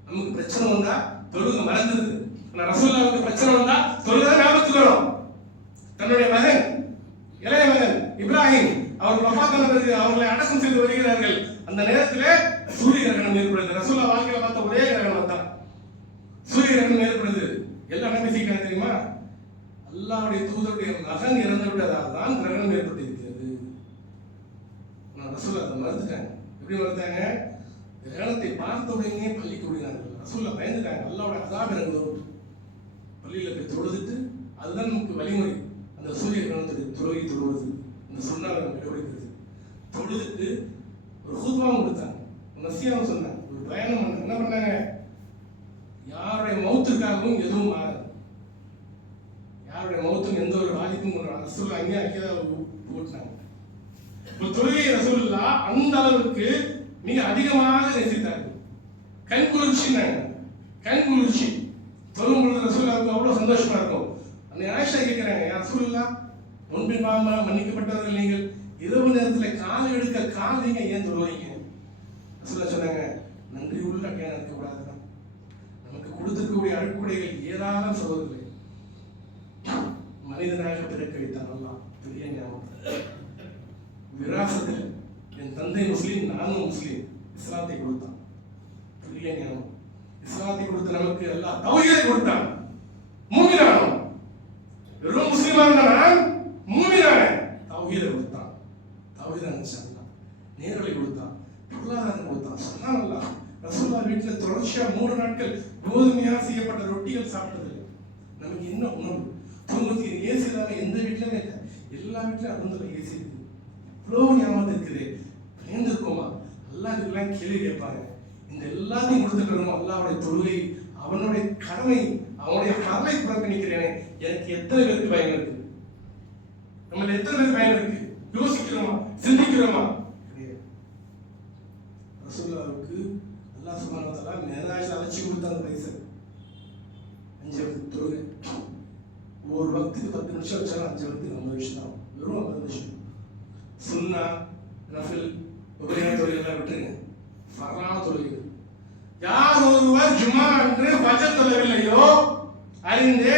நமக்கு பிரச்சனை வந்தா தொழுக மறந்துடுது. ஆனா ரசூலுல்லாஹ்வுக்கு பிரச்சனை வந்தா தொழுக ஞாபகத்துக்கு வரும். தன்னுடைய மகன் இளைய மகன் இப்ராஹிம் அவர்கள் வஃபாத்தான பிறகு அவர்களை அடக்கம் செய்து வருகிறார்கள். அந்த நேரத்தில் சூரிய கிரகணம் ஏற்படுது. ரசூலுல்லாஹ் வாழ்க்கையில பார்த்த ஒரே கிரகணம் தான் சூரிய கிரகணம் ஏற்படுது. எல்லாம் என்ன செய்யணும் தெரியுமா? அல்லாஹ்வுடைய தூதருடைய மகன் இறந்து விட்டதால் தான் கிரகணம் ஏற்பட்டிருக்கிறது. நான் ரசூலுல்லாஹ் அதை மறுத்துட்டாங்க. எப்படி மறுத்தாங்க? கிரகணத்தை பார்த்த உடனே பள்ளிக்கு ஓடினார்கள். ரசூலுல்லாஹ் பயந்துட்டாங்க. அல்லாஹ்வுடைய அஸாப் இறங்கு வரும். பள்ளியில் போய் தொழுதுட்டு அதுதான் நமக்கு வழிமுறை. அந்த சூரிய கிரகணத்துக்கு தொழுவது இந்த சொன்னாங்க கடைபிடிக்கிறது. தொழுதுட்டு ஒரு ஹுத்பாவும் கொடுத்தாங்க. நசியாவும் சொன்னாங்க. ஒரு பயணம் பண்ணாங்க. என்ன பண்ணாங்க? யாருடைய மௌத்துக்காகவும் எதுவும் மாறாது. யாருடைய மௌத்தும் எந்த ஒரு பாதிப்பும் ரசூலுல்லாஹ் அங்கேயே போட்டாங்க. இப்போ தொழுகை ரசூலுல்லாஹ் அந்த அளவுக்கு மிக அதிகமாக நேசித்தார்கள். கண் குளிர்ச்சினாங்க. கண் குளிர்ச்சி தொழும் பொழுது ரசூலுல்லாஹ்வுக்கு அவ்வளவு சந்தோஷமா இருக்கும். அந்த ஆயிஷா கேட்கிறாங்க, யா ரசூலுல்லாஹ் முன்பின் பாவமாக மன்னிக்கப்பட்டவர்கள் நீங்கள், இரவு நேரத்தில் காலை எடுக்க காலைங்க ஏன் தொழுவீங்க? ரசூலுல்லாஹ் சொன்னாங்க, நன்றி உள்ள அடியான் இருக்கக்கூடாதுதான். நமக்கு கொடுத்திருக்கக்கூடிய அழுக்குடைகள் ஏராளம் சகோதரர்களே. மனிதனாக பிறக்க வைத்தான் அல்லாஹ். பெரிய ஞாபகம். விராசத்தில் என் தந்தை முஸ்லீம், நானும் முஸ்லீம். இஸ்லாத்தை கொடுத்தான். பெரிய ஞாபகம். இஸ்லாத்தை கொடுத்த நமக்கு அல்லாஹ் தௌஹீதை கொடுத்தான். மூமினானோம். வெறும் முஸ்லீமாக நான் மூமினான தௌஹீதை கொடுத்தான். தௌஹீதை அனுப்பிச்சான். நேரலை கொடுத்தான். பொருளாதாரம் கொடுத்தான். சுப்ஹானல்லாஹ். ரசூலுல்லாஹ் வீட்டில் தொடர்ச்சியா 3 நாட்கள் கோதுமையால் செய்யப்பட்ட ரொட்டிகள் சாப்பிட்டது. நமக்கு என்ன உணவு? தூங்கத்துக்கு ஏசி இல்லாம எந்த வீட்டிலுமே இல்லை. எல்லா வீட்டிலும் அருந்துல ஏசி இருக்கு. இவ்வளவு ஞாபகம் இருக்குது. பயந்துருக்கோமா? அல்லாஹ் இதெல்லாம் கேள்வி கேட்பாங்க. இந்த எல்லாத்தையும் கொடுத்துக்கிறோம். அல்லாஹ்வுடைய தொழுகை, அவனுடைய கடமை, அவனுடைய கடமை புறக்கணிக்கிறேனே, எனக்கு எத்தனை பேருக்கு பயம் இருக்கு? நம்ம எத்தனை பேருக்கு பயம் இருக்கு? யோசிக்கிறோமா? சிந்திக்கிறோமா? ரசூலுல்லாஹ்வுக்கு அல்லாஹ் சுப்ஹானஹு வ தஆலா மேராஜ்ல அழைச்சி கொடுத்தாங்க. பைசா 5 வக்த் தொழுகை. ஒரு வக்துக்கு 10 நிமிஷம் வச்சாலும் 5 வக்துக்கு 50 நிமிஷம் தான். வெறும் 50 நிமிஷம். சுன்னா, நஃபில், உபரியா தொழுகைலாம் விட்டுருங்க. ஃபர்லான தொழுகை. யார் ஒருவர் ஜும்மா அன்று ஃபஜர் தொழவில்லையோ அறிந்தே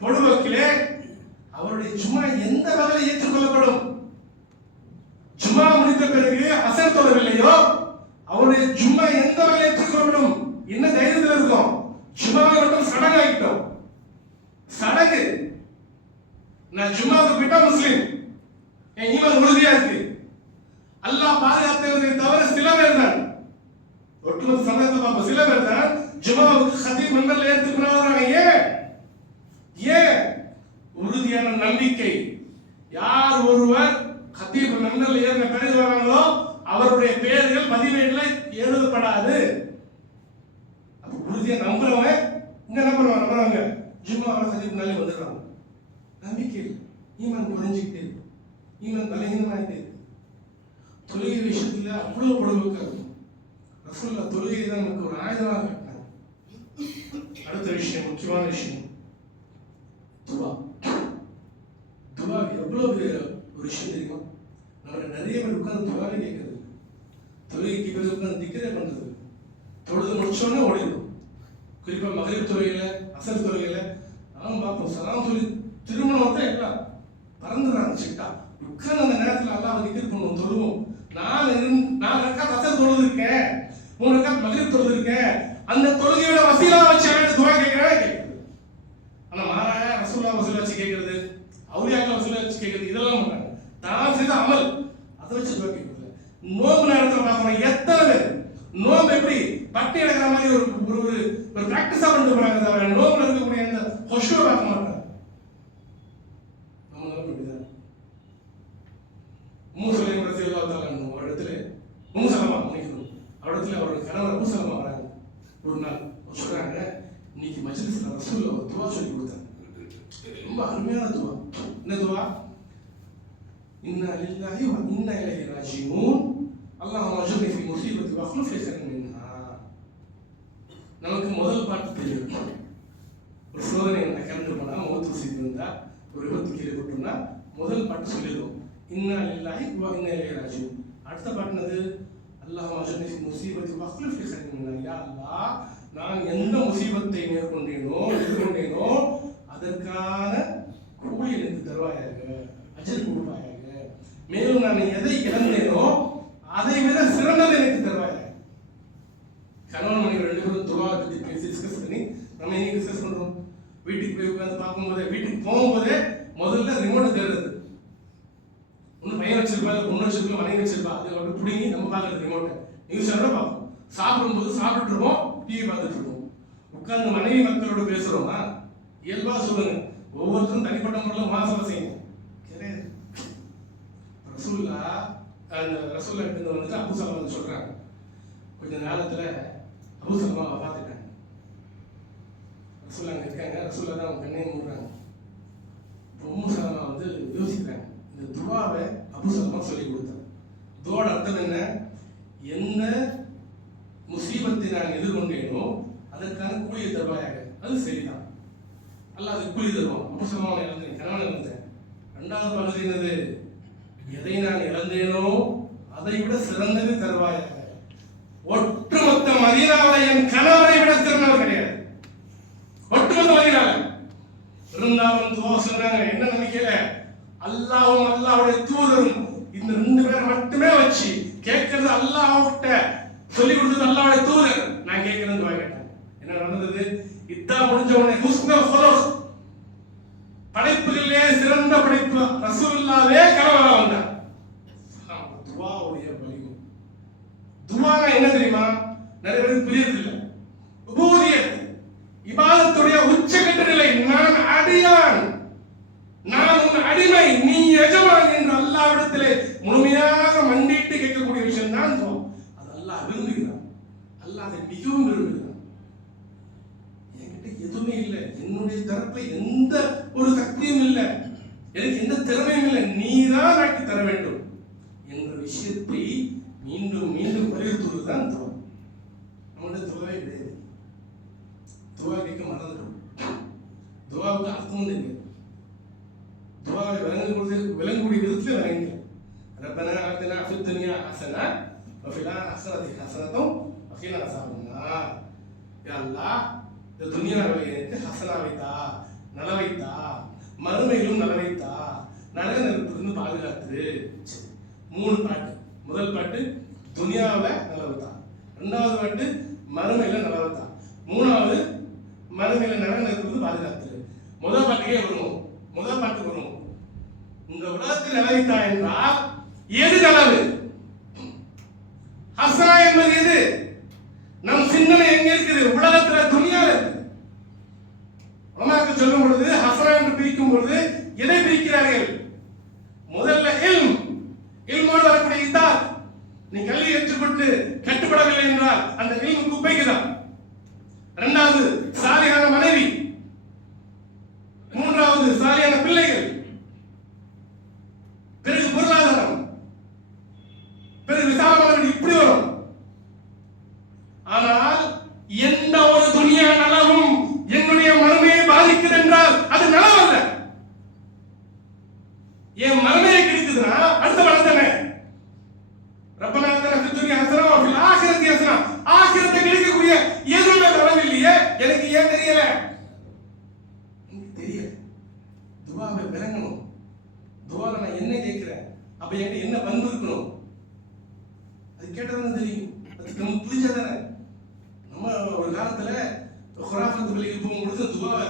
பொடுவக்கிலே அவருடைய ஜும்மா எந்த வகையில் ஏற்றுக்கொள்ளப்படும்? ஜும்மா முடித்த பிறகு அசர் தொழவில்லையோ அவருடைய ஜும்மா எந்த வகையில் ஏற்றுக்கொள்ளப்படும்? என்ன தைரியத்தில் இருக்கும்? ஜும்மாவை மட்டும் சடங்காகிட்டோம். சடங்கு. நான் ஜும்மாவுக்கு போயிட்டா முஸ்லீம், என் ஈமான் உறுதியா இருக்கு. அல்லாஹ் பாதுகாத்தவரை தவிர சில பேர் தான், ஒட்டுமொத்த சமயத்தில் பார்ப்போம், சில பேர் தான் ஜும்மாவுக்கு ஹதீப் மண்டல ஏற்றுக்கிறாங்க. ஏன்? உறுதியான நம்பிக்கை. யார் ஒருவர் ஹதீப் மண்டல ஏறின பிறகு வராங்களோ அவருடைய பெயர்கள் பதிவேட்டில் எழுதப்படாது. அப்ப உறுதியா நம்புறவங்க இங்க என்ன பண்ணுவாங்க? நம்புறவங்க ஜும்மாவில் ஹதீப் நாளே வந்துடுறாங்க. நம்பிக்கை ஈமான் குறைஞ்சிக்கிட்டே இருக்கு. ஈமான் பலகீனமாகிட்டே இருக்கு. தொழுகை விஷயத்துல அவ்வளவு பொழுதுக்கு இருக்கும். ரசூலுல்லாஹ் தொழுகை தான் நமக்கு ஒரு ஆயுதமாக காட்டினாங்க. அடுத்த விஷயம், முக்கியமான விஷயம், துவா. துவா எவ்வளவு ஒரு விஷயம் தெரியுமா? நம்ம நிறைய பேர் உட்கார்ந்து துவாவே கேட்கறது. தொழுகைக்கு பிறகு உட்கார்ந்து திக்ரே பண்றது. தொழுது முடிச்சோடனே ஓடிடும். குறிப்பா மகரிப் தொழுகையில, அசர் தொழுகையில நானும் பார்ப்போம். சலாம் சொல்லி திருமணம் தான் எல்லாம் பறந்துடுறாங்க. சிட்டா உட்கார்ந்து அந்த நேரத்தில் அல்லாஹ் திக்ர் பண்ணுவோம், தொழுவோம். 4 ரக்காத் அசர் தொழுது இருக்கேன், 3 ரக்காத் மகரிப் தொழுது இருக்கேன். அந்த தொழுகையோட வசீலா வச்சு துவா கேட்கிறேன் கேட்குறது. ஆனா மாறாக ரசூலுல்லாஹ் வசூலா வச்சு கேட்கறது, அவுலியாக்கள் வசூலா வச்சு கேட்கறது, இதெல்லாம் பண்றாங்க. தான் செய்த அமல் அதை வச்சு துவா கேட்கறது. நோம்பு நேரத்தில் பார்க்கணும். எத்தனை பேர் நோம்பு எப்படி பட்டி எடுக்கிற மாதிரி ஒரு ஒரு ஒரு பிராக்டிஸா பண்ணிட்டு போறாங்க, தவிர நோம்புல இருக்கக்கூடிய அந்த ஹொஷுவை பார்க்க மாட்டாங்க. நம்ம நிலைமை இப்படிதான். மூசலையும் ரசிகர்களாக ஒரு இடத்துல மூசலமா நினைக்கணும். அவரிடத்துல அவரோட கணவர் மூசலமா வராங்க. ஒரு நாள் சொல்றாங்க, இன்னைக்கு மஜ்லிஸ்ல ரசூலுல்லாஹ் ஒரு துவா சொல்லி கொடுத்தாங்க. ரொம்ப அருமையான துவா. என்ன துவா? இன்னா லில்லாஹி வ இன்னா இலைஹி ராஜிஊன் அல்லாஹும்ம அஜ்ர்னி ஃபீ முஸீபத்தி வ அக்லிஃப் லி கைரன் மின்ஹா. நமக்கு முதல் பாட்டு தெரியும். ஒரு சோதனை கலந்து போனா, மௌத்து செய்து வந்தா, ஒரு விபத்து கீழே போட்டோம்னா முதல் பாட்டு சொல்லிடுவோம். இன்னா லில்லாஹி வ இன்னா இலைஹி ராஜிஊன். அடுத்த பாட்டுனது அல்லாஹும்ம அஜ்ர்னி ஃபி முஸீபத்தி வக்லிஃப் லி கைரின் மின்ஹா. யா அல்லாஹ், நான் எந்த முசீபத்தை எதிர்கொண்டேனோ அதற்கான கூலி எனக்கு தருவாயாக, அஜர் கொடுப்பாயாக. மேலும் நான் எதை இழந்தேனோ அதை விட சிறந்தது எனக்கு தருவாயாக. கணவன் மனைவி 2 பேரும் துவா பத்தி பேசி டிஸ்கஸ் பண்ணி நம்ம இன்னைக்கு டிஸ்கஸ் பண்றோம். வீட்டுக்கு போய் உட்காந்து பார்க்கும்போதே, வீட்டுக்கு போகும்போதே முதல்ல ரிமோட்டை தேடுறது. ஒன்று பையன் வச்சிருப்பா, இல்லை பொண்ணு வச்சிருப்பா, மனைவி வச்சிருப்பா, அதை அப்படி பிடிங்கி நம்ம பார்க்கறது ரிமோட்டை. நியூஸ் சேனலை பார்ப்போம். சாப்பிடும்போது சாப்பிட்டுட்டு இருப்போம், டிவி பார்த்துட்டு இருப்போம். உட்கார்ந்து மனைவி மக்களோட பேசுறோமா? இயல்பா சொல்லுங்க. ஒவ்வொருத்தரும் தனிப்பட்ட முறையில் மாசம் செய்யுங்க. ரசூல்லா கிட்ட வந்துட்டு அபூ சலமா வந்து சொல்றாங்க, கொஞ்ச நேரத்துல அபூ சலமாவை பார்த்துட்டாங்க. ரசூல்லா அங்க இருக்காங்க. ரசூல்லா தான் அவங்க கண்ணையை மூடுறாங்க. உம்மு சலமா வந்து யோசிக்கிறாங்க, இந்த துவாவை அபூ சலமா சொல்லி கொடுத்தாங்க. துவாவோட அர்த்தம் என்ன? எந்த முசீபத்தை நான் எதிர்கொண்டேனோ அதற்கான கூலியை தருவாயாக. அது சரிதான், அல்ல அதுக்கு கூலி தருவான். அபூ சலமா இழந்தேன், கணவன் இழந்தேன். 2வது பகுதி என்னது? எதை நான் இழந்தேனோ அதை விட சிறந்தது தருவாயாக. ஒட்டுமொத்த மதீனாவை என் கணவரை விட சிறந்தவர் கிடையாது. ஒட்டுமொத்த மதீனாவை இருந்தாலும் துவா சொல்றாங்க. என்ன நம்பிக்கையில? அல்லாஹ்வும் அல்லாஹ்வுடைய தூதரும் இந்த 2 பேர் மட்டுமே வச்சு கேட்கறது. அல்லாஹ்கிட்ட சொல்லி கொடுத்தது அல்லாஹ்வுடைய தூதர். நான் கேட்கறது துவா கேட்டேன். என்ன நடந்தது? இதான் முடிஞ்ச உடனே ஹுஸ்னுல் குலுக், படைப்புகளிலே சிறந்த படைப்பு ரசூலுல்லாஹ்வே கனவுல வந்தார். துஆவுடைய வலிமை. துஆனா என்ன தெரியுமா? நிறைய பேருக்கு புரியறது இல்லை. உபூதியத், இபாதத்துடைய உச்சகட்ட நிலை. நான் அடியான், நான் உன் அடிமை, நீ எஜமான் என்று அல்லாஹ்விடத்திலே முழுமையாக மண்டிட்டு கேட்கக்கூடிய விஷயம் தான் துஆ. அது அல்லாஹ் விரும்புகிறான். அல்லாஹ் அதை மிகவும் விரும்புகிறான். என்கிட்ட எதுவுமே இல்லை, என்னுடைய தரப்புல எந்த ஒரு சக்தியும் இல்லை, எனக்கு எந்த திறமையும் இல்லை, நீதான் எனக்கு தர வேண்டும் என்ற விஷயத்தை மீண்டும் மீண்டும் வலியுறுத்துவதுதான் துவா. நம்மளுடைய துவாவே கிடையாது. துவா கேட்க மறந்துடும். துவாவுக்கு அர்த்தமும் தெரியாது. துவாவை விளங்கக்கூடிய விதத்தில் விளங்க. ரப்பனா ஆத்தினா ஃபித் துன்யா ஹஸனா வ ஃபில் ஆখিরাতি ஹஸனத்தும் வ கினா அஸாபன் நார். யா அல்லாஹ், இந்த துன்யாவில் எனக்கு ஹஸனாவை தா, நலவை தா, மறுமையிலும் நலவை தா, நரக நெருப்பிலிருந்து பாதுகாத்து. 3 பாட்டு. முதல் பாட்டு துன்யாவில் நலவை தா, 2வது பாட்டு மறுமையில நலவை தா, 3வது மறுமையில நரக நெருப்பிலிருந்து பாதுகாத்து. முதல் பாட்டுக்கே வருவோம். முதல் பாட்டு வரும். இந்த உலகத்தில் நலவைத்தா என்றால் எது நலவு? ஹஸனா என்பது எது? நம் சிந்தனை எங்க இருக்குது? உலகத்துல, துனியால இருக்கு. உலமாக்கள் சொல்லும் பொழுது ஹஸனா என்று பிரிக்கும் பொழுது எதை பிரிக்கிறார்கள்? முதல்ல இல்மோடு வரக்கூடிய இத்தாத். நீ கல்வி கற்றுக்கொண்டு கட்டுப்படவில்லை என்றால் அந்த இல்மு குப்பைக்குதான். 2வது சாலியான மனைவி, 3வது சாலியான பிள்ளைகள், பிறகு பொருளாதாரம், பிறகு விசாலமான இப்படி வரும். ஆனால் எந்த ஒரு துனியா நலவும் என்னுடைய மறுமையை பாதிக்குது என்றால் அது நலம் அல்ல. என் மறுமையை கிடைக்குதுன்னா அடுத்த பலத்தனை ரப்பனா ஆத்தினா ஃபித் துன்யா ஹஸனா வ ஃபில் ஆখিরাতি ஹஸனா. ஆখিরাத்தை கிடைக்கக்கூடிய எதுவுமே நலம் இல்லையே, எனக்கு ஏன் தெரியல? தெரியல. துஆவை விளங்கணும். துஆல நான் என்ன கேட்கிறேன், அப்ப என்கிட்ட என்ன பண்பு இருக்கணும், அது கேட்டதான் தெரியும். அது நம்ம புரிஞ்சதானே. நம்ம ஒரு காலத்துல குரான் பள்ளிக்கு போகும்பொழுது துஆவை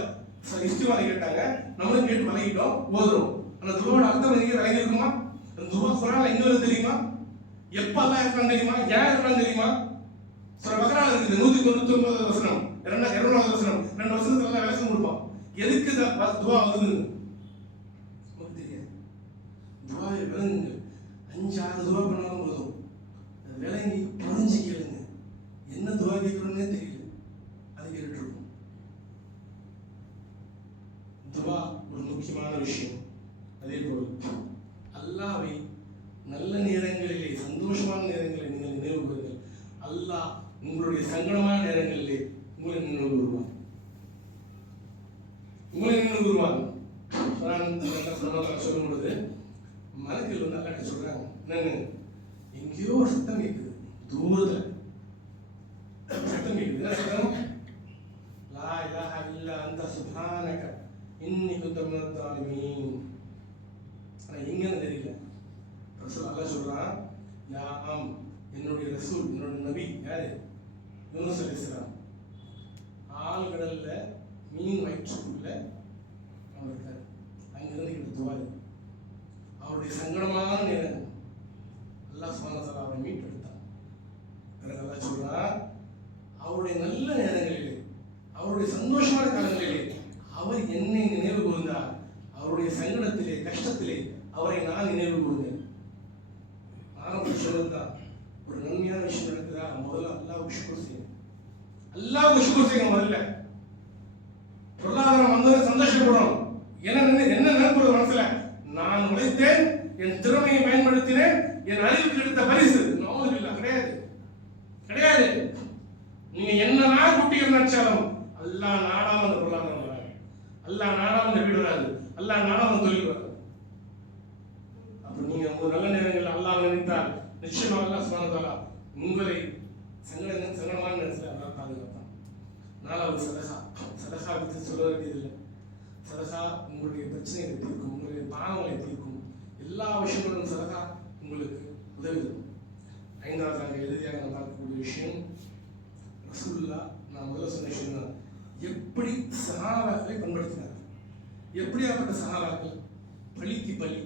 இஸ்திவாலை கேட்டாங்க, நம்மளும் கேட்டு வழங்கிட்டோம், ஓதுறோம். அந்த துஆவோட அர்த்தம் எங்க விளங்கி இருக்குமா? அந்த துஆ குரான்ல எங்க வருது தெரியுமா? எப்ப அல்லாஹ் இருக்கான்னு தெரியுமா? ஏன் இருக்கான்னு தெரியுமா? சூரா பக்ரால இருக்குது 199வது வசனம், 200வது வசனம், 2 வசனத்துல எல்லாம் விளக்கம் கொடுப்பான். எதுக்கு இந்த துஆ வருதுன்னு நமக்கு தெரியாது. துஆவை விளங்குங்க. 5-6 துஆ பண்ணாலும் போதும். அது விளங்கி புரிஞ்சு கேளுங்க. என்ன துஆ கேட்கணும்னே தெரியல, அது கேட்டுட்டு இருக்கும். துஆ ஒரு முக்கியமான விஷயம். அதே போல் அல்லாஹ்வை நல்ல நேரங்களிலே, சந்தோஷமான நேரங்களில் நீங்கள் நினைவு கூறுங்கள். அல்லாஹ் உங்களுடைய சங்கடமான நேரங்களிலே உங்களை நினைவு கூறுவான். உங்களை நினைவு கூறுவான். சொல்லும் பொழுது மலக்குகள் என்னன்னு எங்கேயோ ஒரு சத்தம் கேட்குது, தூரத்துல சத்தம் கேட்குது. சத்தம் லா இலாஹ இல்லா அன்த சுப்ஹானக இன்னி குன்து மினல் ஸாலிமீன். ஆனா எங்கன்னு தெரியல. ரசூல் அல்லாஹ் சொல்றான், யா ஆம், என்னுடைய ரசூல், என்னுடைய நபி யாரு? யூனுஸ் அலைஹிஸ்ஸலாம். ஆழ்கடல்ல மீன் வயிற்றுக்குள்ள அவர் இருக்கார். அங்கிருந்து கிட்ட துவாரு. அவருடைய சங்கடமான நேரம் அல்லாஹ் சுப்ஹானஹு வ தஆலா அவரை மீட்டெடுத்தார். பிறகு அல்லாஹ் சொல்றார், அவருடைய நல்ல நேரங்களிலே, அவருடைய சந்தோஷமான காலங்களிலே அவர் என்னை நினைவு கூர்ந்தார். அவருடைய சங்கடத்திலே, கஷ்டத்திலே அவரை நான் நினைவு கூர்ந்தேன். ஆரம்ப சொல்லுதான் ஒரு நன்மையான விஷயம் நடக்குதா, முதல்ல அல்லாஹ்வுக்கு ஷுக்ர் செய்யணும். அல்லாஹ்வுக்கு ஷுக்ர் செய்யணும். முதல்ல பொருளாதாரம் வந்தது சந்தோஷப்படணும். என்ன நினைப்பு மனசுல, நான் உழைத்தேன், என் திறமையை பயன்படுத்தினேன், என் அறிவுக்கு எடுத்த பரிசு. கிடையாது கிடையாது. நீங்க என்னதான் குட்டிகள் நினைச்சாலும் அல்லாஹ் நாடாம அந்த பொருளாதாரம் வராது, அல்லாஹ் நாடாம அந்த வீடு வராது, அல்லாஹ் நாடாம தொழில் வராது. அப்ப நீங்க உங்க நல்ல நேரங்களில் அல்லாஹ் நினைத்தால் நிச்சயமா அல்லாஹ் சுப்ஹானஹு வ தஆலா உங்களை சங்கடமான நேரத்தில் அல்லாஹ் பாதுகாப்பான். நாலாவது சதகா. சதகா பற்றி சொல்ல வேண்டியதில்லை. சதகா உங்களுடைய பிரச்சனைகளை தீர்க்கும், உங்களுடைய பாவங்களை தீர்க்கும், எல்லா விஷயங்களும் சதகா உங்களுக்கு உதவிடும். ஐந்தாவது நாங்கள் இறுதியாக நான் பார்க்கக்கூடிய விஷயம், ரசூலுல்லாஹ் நான் முதல்ல சொன்ன விஷயம் தான், எப்படி சஹாபாக்களை பண்படுத்தினார். எப்படியாப்பட்ட சஹாபாக்கள்? பலிக்கு பலி,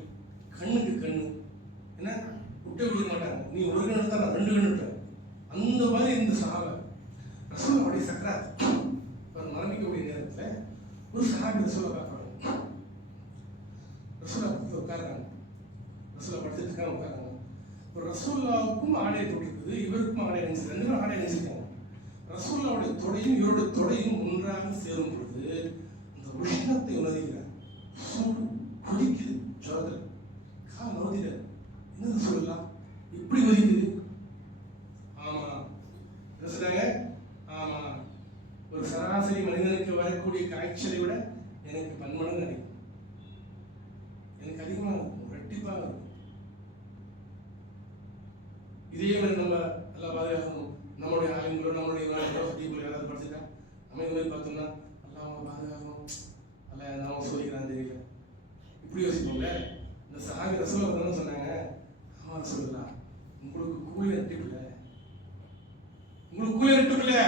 கண்ணுக்கு கண்ணு, என்ன விட்டு விட மாட்டாங்க. நீ ஒரு கண்ணு எடுத்தா நான் 2 கண்ணு விட்டேன். அந்த மாதிரி இந்த சஹாபா ரசூலுல்லாஹ்வுடைய சக்கராத் மரணிக்கக்கூடிய நேரத்தில் ஒரு சஹாபி ரசூலுல்லாஹ் பார்க்குறாங்க. ரசூலுல்லாஹ் பக்கத்தில் உட்கார்றாங்க. ரசூலுல்லாஹ் படுத்துட்டு இருக்காங்க, உட்கார்றாங்க. ஒரு ரசூலுல்லாஹ்வுக்கும் ஆடை போட்டிருக்குது, இவருக்கும் ஆடை அணிஞ்சிருக்கு, 2 பேரும் ஆடை அணிஞ்சிருக்காங்க. ரசூலுல்லாஹ்வுடைய தொடையும் இவருடைய தொடையும் ஒன்றாக சேரும் பொழுது அந்த உஷ்ணத்தை உணர்கிறார். சூடு கொதிக்குது, ஜோதல் கால் நோதில. என்ன சொல்லலாம், இப்படி கொதிக்குது? ஆமா, என்ன சொல்றாங்க? ஆமா, ஒரு சராசரி மனிதனுக்கு வரக்கூடிய காய்ச்சலை விட எனக்கு 10 மடங்கு கிடைக்கும், எனக்கு அதிகமாக இருக்கும், ரெட்டிப்பாக இருக்கும். இதே மாதிரி நம்ம நல்லா பாதுகாக்கணும். நம்மளுடைய ஆளுங்களோ நம்மளுடைய யாராவது படிச்சுட்டா நம்ம இது மாதிரி பார்த்தோம்னா நல்லா அவங்க பாதுகாக்கணும், அல்ல நாம சோதிக்கிறான்னு தெரியல, இப்படி யோசிப்போம்ல. இந்த சஹாபி ரசூலுல்லாஹ் என்ன சொன்னாங்க? ஆமா ரசூலுல்லாஹ், உங்களுக்கு கூலி ரெட்டிப்பில்ல, உங்களுக்கு கூலி ரெட்டிப்பில்ல.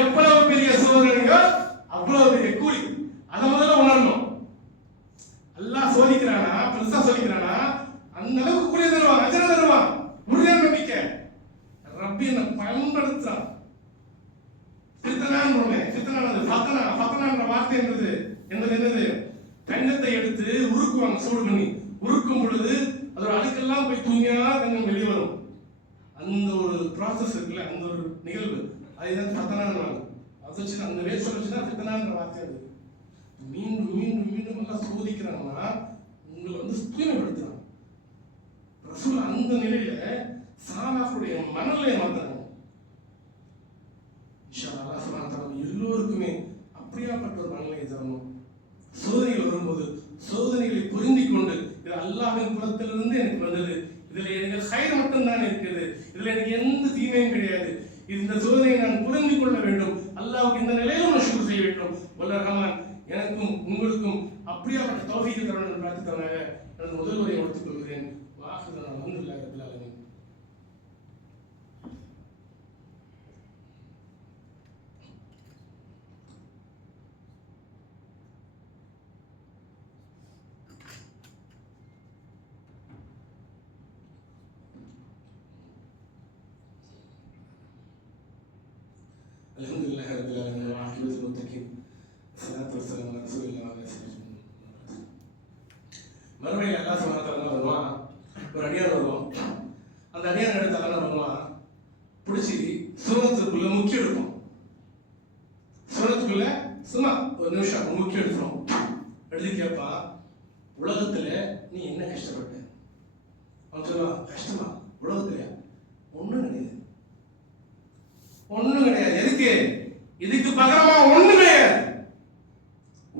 எவ்வளவு பெரிய சோதனையோ அவ்வளவு பெரிய கூலி. அதை முதல்ல உணரணும். அல்லாஹ் சோதிக்கிறானா, பெருசா சோதிக்கிறானா, அந்த அளவுக்கு கூலி தருவான், அஜர தருவான். உறுதியான நம்பிக்கை. ரப்பி என்ன பயன்படுத்துறான். ஃபத்தனான்ற வார்த்தை என்பது என்னது? தங்கத்தை எடுத்து உருக்குவாங்க, சூடு பண்ணி உருக்கும் பொழுது அதோட அழுக்கெல்லாம் போய் தூங்கினா தங்கம் வெளியே வரும். அந்த ஒரு ப்ராசஸ் இருக்குல்ல, அந்த ஒரு நிகழ்வு, அதுதான் ஃபத்தனான்னு. அதை வச்சு அந்த வேஸ்ட் வச்சுதான் ஃபத்தனான்ற வார்த்தை. அது மீண்டும் மீண்டும் மீண்டும் எல்லாம் சோதிக்கிறாங்கன்னா உங்களை தூய்மைப்படுத்துறாங்க. ரசூல் அந்த நிலையில சஹாபாக்களுடைய மனநிலையை மாத்தாங்க. இன்ஷா அல்லாஹ் சுப்ஹானஹு வ தஆலா எல்லோருக்குமே அப்படியாப்பட்ட ஒரு மனநிலையை தரணும். சோதனைகள் வரும்போது சோதனைகளை புரிந்திக் கொண்டு, இது அல்லாஹ்வின் புறத்திலிருந்து எனக்கு வந்தது, இதுல எனக்கு ஹைர் மட்டும்தான் இருக்குது, இதுல எனக்கு எந்த தீமையும் கிடையாது, இந்த சோதனையை நான் புரிந்து கொள்ள வேண்டும், அல்லாஹ்வுக்கு இந்த நிலையிலும் நான் ஷுக்ர் செய்ய வேண்டும். வல்லர் ரஹ்மான் எனக்கும் உங்களுக்கும் அப்படியாப்பட்ட தௌஃபீக் தரணும் என்று பிரார்த்தித்தவனாக எனது முதல் உரையை எடுத்துக் கொள்கிறேன். வாஹிதுனா அல்ஹம்துலில்லாஹி ரப்பில் ஆலமீன். அல்ஹம்துலில்லாஹி ரப்பில் ஆலமீன் வ ஆகிருல் முத்தகீன். ஸலாத்து வஸ்ஸலாமு அலா ரசூலில்லாஹி வ அலிஹி. மறுமையில் அல்லாஹ் சுப்ஹானஹு வ தஆலா வருவான், ஒரு அடியார் வருவான். அந்த அடியார் எடுத்து அல்லாஹ் வருவான், பிடிச்சி சுரத்துக்குள்ள முக்கிய எடுப்போம். சுரத்துக்குள்ள சும்மா ஒரு நிமிஷம் முக்கிய எடுத்துரும். எழுதி கேட்பா, உலகத்துல நீ என்ன கஷ்டப்பட்ட? அவன் சொல்லுவான், கஷ்டமா? உலகத்துல ஒண்ணும் கிடையாது, ஒண்ணும் கிடையாது. எதுக்கு? இதுக்கு பகரமா ஒண்ணு கிடையாது.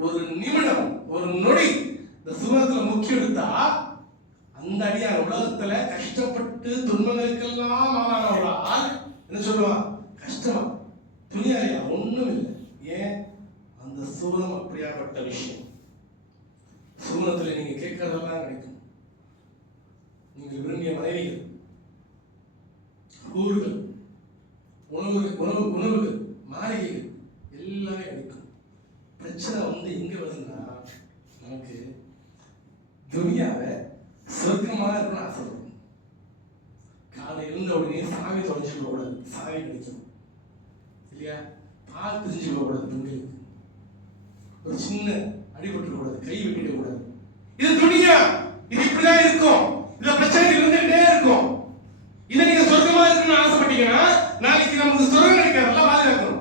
ஒரு நிமிடம், ஒரு நொடி இந்த சுரத்துல முக்கிய எடுத்தா அந்த அடியார் உலகத்துல கஷ்டப்பட்டு துன்பங்களுக்கெல்லாம் ஆளான ஒரு ஆள் என்ன சொல்லுவான்? கஷ்டமா துணியாலையா? ஒண்ணும் இல்லை. ஏன்? அந்த சூனம் அப்படியாப்பட்ட விஷயம். சூனத்துல நீங்க கேட்கறதெல்லாம் கிடைக்கும். நீங்கள் விரும்பிய மனைவிகள், ஊர்கள், உணவுகள், மாளிகைகள் எல்லாமே கிடைக்கும். பிரச்சனை எங்க வருதுன்னா, நமக்கு துனியாவை சொர்க்கமாக இருக்கணும்னு ஆசைப்படும். காலை எழுந்த உடனே சாவி தொலைஞ்சுக்க கூடாது, சாவி கிடைக்கும் இல்லையா? பால் தெரிஞ்சுக்க கூடாது, பெண்களுக்கு ஒரு சின்ன அடிபட்டு கூடாது, கை வெட்டிட கூடாது. இது துனியா, இது இப்படிதான் இருக்கும். இதுல பிரச்சனைகள் இருந்துகிட்டே இருக்கும். இதை நீங்க சொர்க்கமா இருக்கணும்னு ஆசைப்பட்டீங்கன்னா நாளைக்கு நமக்கு சொர்க்கம் கிடைக்காது. நல்லா பாதுகாக்கணும்.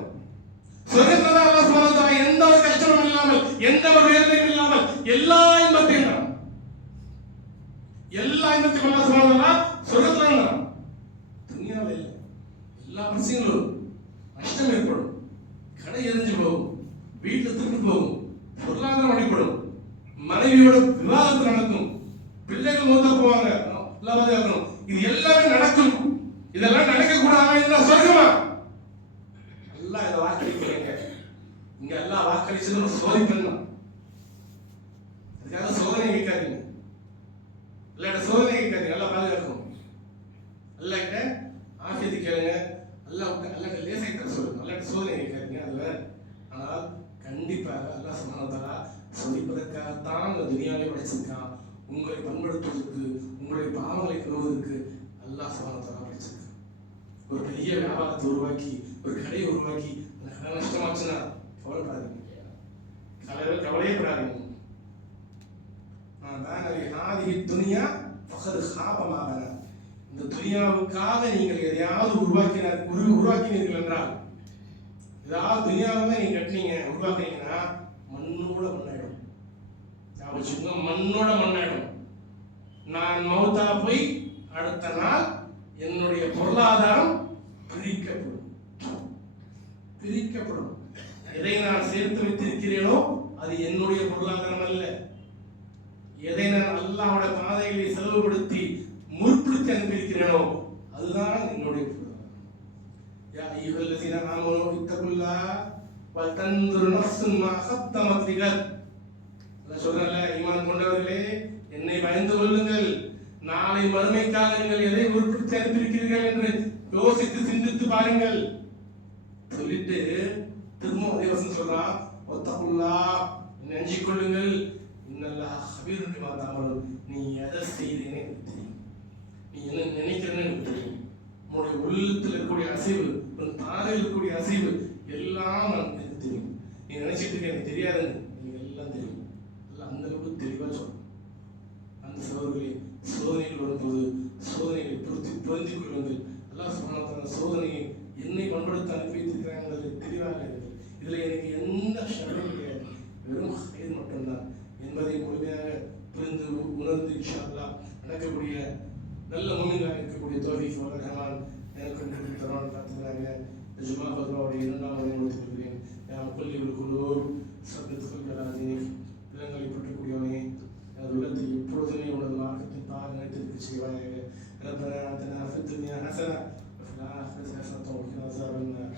சொர்க்கத்துல தான் அல்லாஹ் சுப்ஹானஹு வ தஆலா எந்த ஒரு கஷ்டமும் இல்லாமல், எந்த ஒரு வேதனையும் இல்லாமல் எல்லா இன்பத்தையும் தான், எல்லா இன்பத்தையும் அல்லாஹ் சுப்ஹானஹு வ தஆலா சொர்க்கத்துல தான். துனியாவில் இல்லை. எல்லா பிரச்சனைகளும் நஷ்டம் ஏற்படும், கடை எரிஞ்சு போகும், வீட்டில் திருட்டு போகும், பொருளாதாரம் அடிப்படும், மனைவியோட விவாதத்தில் நடக்கும், பிள்ளைகள் மூத்தா போவாங்க. எல்லாம் பாதுகாக்கணும். இது எல்லாமே நடக்கும். இதெல்லாம் நடக்க கூடாது. சொர்க்கமா எல்லாம் இதை வாக்களிக்கிறீங்க. இங்க எல்லாம் வாக்களிச்சது சோதிக்கணும். அதுக்காக சோதனை கேட்காதீங்க, இல்லாட்ட சோதனை கேட்காதீங்க. நல்லா பாதுகாக்கணும். அல்லாஹ்கிட்ட ஆஃபியத்து கேளுங்க, அல்லாஹ்கிட்ட லேசாய் தர சொல்லுங்க. அல்லாஹ்கிட்ட சோதனை கேட்காதீங்க, அது வேற. ஆனால் கண்டிப்பாக அல்லாஹ் சுப்ஹானஹு வ தஆலா சோதிப்பதற்காகத்தான் இந்த துனியாவை படைச்சிருக்கான். உங்களை பண்படுத்துவதற்கு, உங்களுடைய பாவங்களை கழுவுவதற்கு அல்லாஹ் சுப்ஹானஹு வ தஆலா படைச்சிருக்கான். ஒரு பெரிய வியாபாரத்தை உருவாக்கி, ஒரு கடையை உருவாக்கி, அந்த கடை நஷ்டமாச்சுன்னா கவலைப்படாதீங்க, கவலையே படாதீங்க. துனியா இந்த துனியாவுக்காக நீங்கள் எதையாவது உருவாக்கினீர்கள் என்றால், ஏதாவது துனியாவை நீங்க கட்டினீங்க, உருவாக்குனீங்கன்னா மண்ணோட மண்ணாயிடும். மண்ணோட மண்ணாயிடும். நான் மௌத்தா போய் அடுத்த நாள் என்னுடைய பொருளாதாரம் பிரிக்கப்படும். எதை நான் சேர்த்து வைத்திருக்கிறேனோ அது என்னுடைய பொருளாதாரம் அல்ல. எதை நான் அல்லாஹ்வுடைய பாதைகளை செலவுபடுத்தி முற்படுத்தி அனுப்பியிருக்கிறேனோ அதுதான் என்னுடைய பொருளாதாரம். யா அய்யுஹல்லதீன ஆமனூ இத்தகுல்லாஹ வ தன்துரு நஃப்ஸுன் மா கத்தமத் லிகத். அல்லாஹ் சொல்றானே, ஈமான் கொண்டவர்களே என்னை பயந்து கொள்ளுங்கள், நாளை மறுமைக்காக நீங்கள் எதை உருப்பிட்டு அனுப்பியிருக்கிறீர்கள் என்று யோசித்து சிந்தித்து பாருங்கள். சொல்லிட்டு திரும்ப அதே வசனம் சொல்றான், ஒத்தகுல்லாஹ், நெஞ்சிக் கொள்ளுங்கள், இன்னல்லாஹ் ஹபீருன் பிமா தஅமலூன். நீ எதை செய்தேன்னு எனக்கு தெரியும், நீ என்ன நினைக்கிறேன்னு எனக்கு தெரியும். உன்னுடைய உள்ளத்தில் இருக்கக்கூடிய அசைவு, உன் தாரையில் இருக்கக்கூடிய அசைவு எல்லாம் எனக்கு தெரியும். நீ நினைச்சிட்டு இருக்க எனக்கு தெரியாதுன்னு எனக்கு எல்லாம் தெரியும். அந்த அளவுக்கு தெளிவா சொல்லும். அந்த சகோதரர்களே, சோதனைகள் வரும்போது சோதனைகளை பொருந்திக் கொள்ளுங்கள். அல்லாஹ் சுப்ஹானஹு வ தஆலா சோதனையை என்னை பண்படுத்த அனுப்பி வைத்திருக்கிறாங்க தெளிவாக. இதுல எனக்கு எந்த ஷர்ரும் கிடையாது, வெறும் ஹைர் மட்டும்தான் என்பதை முழுமையாக புரிந்து உணர்ந்து இன்ஷா அல்லாஹ் நடக்கக்கூடிய நல்ல முன்னிலாக இருக்கக்கூடிய தௌஃபீக் வல்லல் ரஹ்மான் எனக்கு தருவான் காத்துக்கிறாங்க. ஜுமா பத்ராவுடைய இரண்டாம் முறை முடித்துக் கொள்கிறேன். கொல்லிகள் குழுவோர் சப்தத் கொள்கிறாதே பிள்ளைங்களை பற்றக்கூடியவனே, எனது உள்ளத்தில் எப்பொழுதுமே உனது மார்க்கத்தை பார் நினைத்திருக்க செய்வாயாக. ربنا آتنا في الدنيا حسنة وفي الآخرة حسنة وقنا عذاب النار.